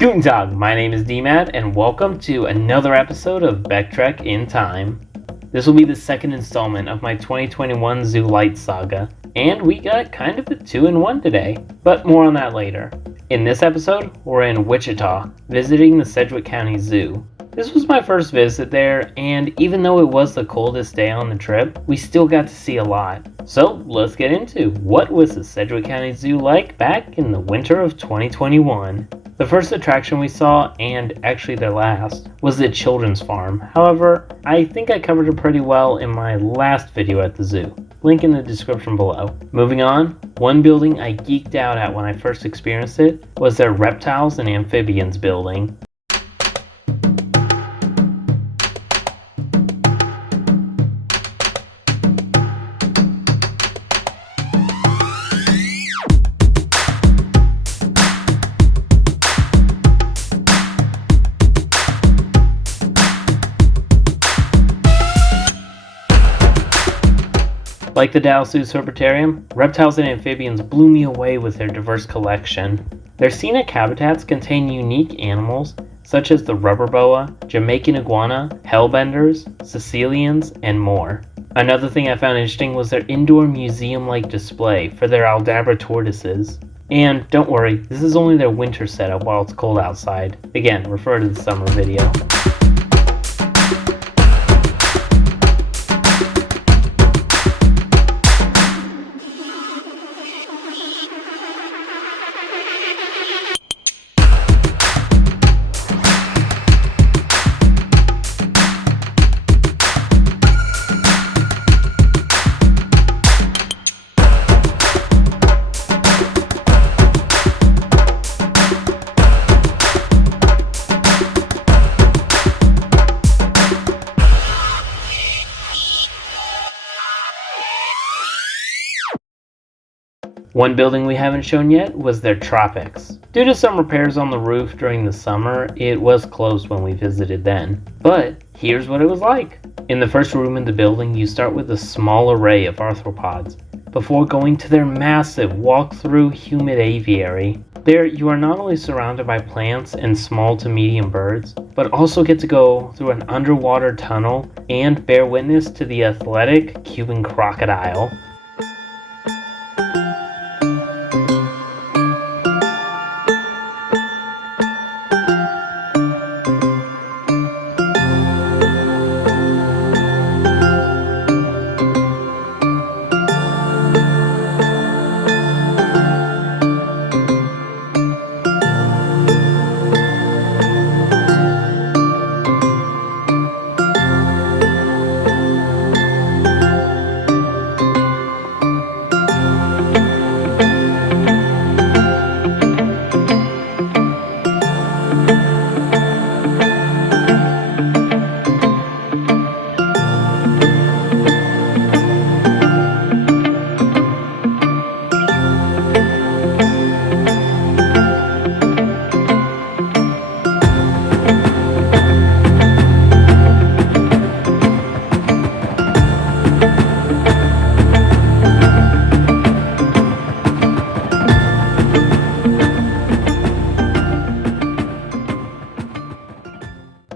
Guten Tag, my name is DMAT, and welcome to another episode of BEC Trek in Time. This will be the second installment of my 2021 Zoo Light saga, and we got kind of a 2-in-1 today, but more on that later. In this episode, we're in Wichita, visiting the Sedgwick County Zoo. This was my first visit there, and even though it was the coldest day on the trip, we still got to see a lot. So let's get into what was the Sedgwick County Zoo like back in the winter of 2021. The first attraction we saw, and actually their last, was the children's farm. However, I think I covered it pretty well in my last video at the zoo. Link in the description below. Moving on, one building I geeked out at when I first experienced it was their reptiles and amphibians building. Like the Dallas Zoo's Herpetarium, reptiles and amphibians blew me away with their diverse collection. Their scenic habitats contain unique animals such as the rubber boa, Jamaican iguana, hellbenders, Sicilians, and more. Another thing I found interesting was their indoor museum-like display for their Aldabra tortoises. And don't worry, this is only their winter setup while it's cold outside. Again, refer to the summer video. One building we haven't shown yet was their tropics. Due to some repairs on the roof during the summer, it was closed when we visited then. But here's what it was like. In the first room in the building, you start with a small array of arthropods, before going to their massive walk-through humid aviary. There, you are not only surrounded by plants and small to medium birds, but also get to go through an underwater tunnel and bear witness to the athletic Cuban crocodile.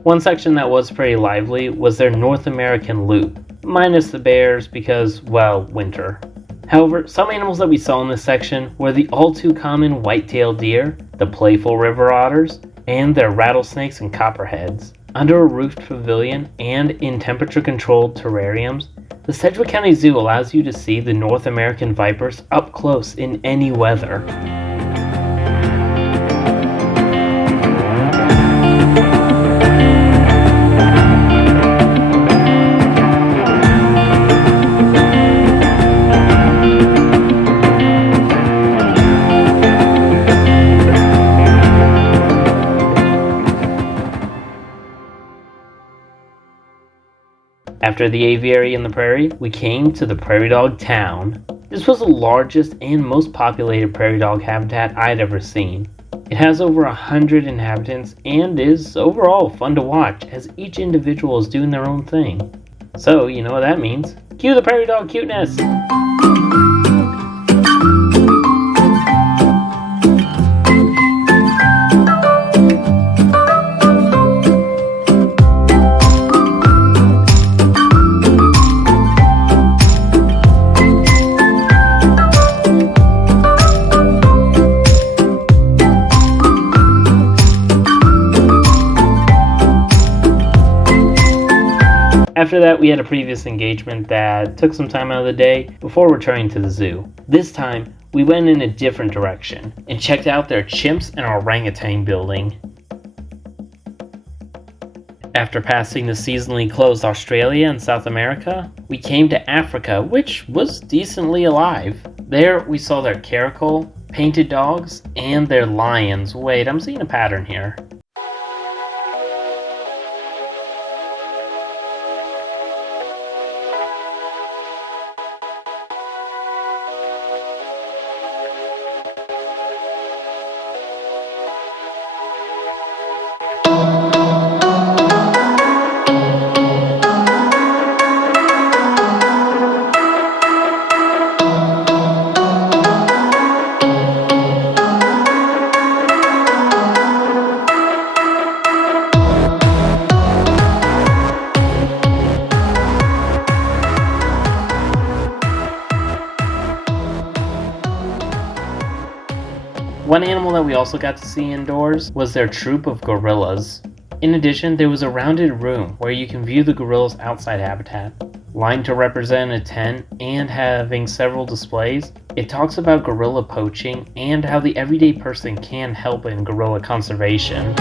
One section that was pretty lively was their North American loop, minus the bears because, well, winter. However, some animals that we saw in this section were the all-too-common white-tailed deer, the playful river otters, and their rattlesnakes and copperheads. Under a roofed pavilion and in temperature-controlled terrariums, the Sedgwick County Zoo allows you to see the North American vipers up close in any weather. After the aviary and the prairie, we came to the prairie dog town. This was the largest and most populated prairie dog habitat I'd ever seen. It has over 100 inhabitants and is overall fun to watch as each individual is doing their own thing. So, you know what that means. Cue the prairie dog cuteness! After that, we had a previous engagement that took some time out of the day before returning to the zoo. This time, we went in a different direction and checked out their chimps and orangutan building. After passing the seasonally closed Australia and South America, we came to Africa, which was decently alive. There, we saw their caracal, painted dogs, and their lions. Wait, I'm seeing a pattern here. One animal that we also got to see indoors was their troop of gorillas. In addition, there was a rounded room where you can view the gorillas' outside habitat. Lined to represent a tent and having several displays, it talks about gorilla poaching and how the everyday person can help in gorilla conservation.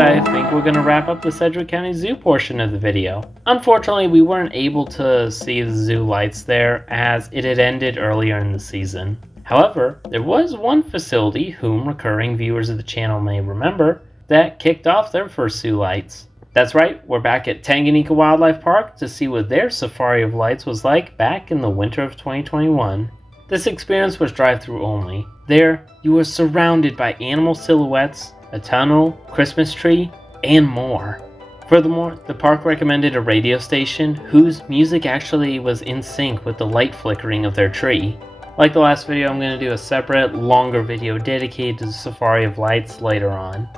I think we're going to wrap up the Sedgwick County Zoo portion of the video. Unfortunately, we weren't able to see the zoo lights there as it had ended earlier in the season. However, there was one facility whom recurring viewers of the channel may remember that kicked off their first zoo lights. That's right, we're back at Tanganyika Wildlife Park to see what their safari of lights was like back in the winter of 2021. This experience was drive-through only. There, you were surrounded by animal silhouettes, a tunnel, Christmas tree, and more. Furthermore, the park recommended a radio station whose music actually was in sync with the light flickering of their tree. Like the last video, I'm going to do a separate, longer video dedicated to the Safari of Lights later on.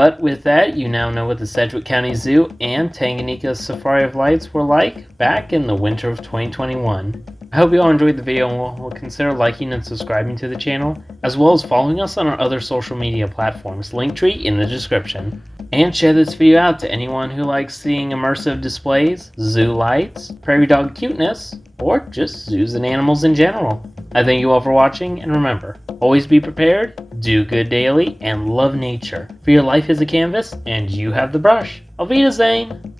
But with that, you now know what the Sedgwick County Zoo and Tanganyika Safari of Lights were like back in the winter of 2021. I hope you all enjoyed the video and will consider liking and subscribing to the channel, as well as following us on our other social media platforms, LinkTree in the description. And share this video out to anyone who likes seeing immersive displays, zoo lights, prairie dog cuteness, or just zoos and animals in general. I thank you all for watching, and remember, always be prepared, do good daily, and love nature. For your life is a canvas, and you have the brush. Auf Wiedersehen!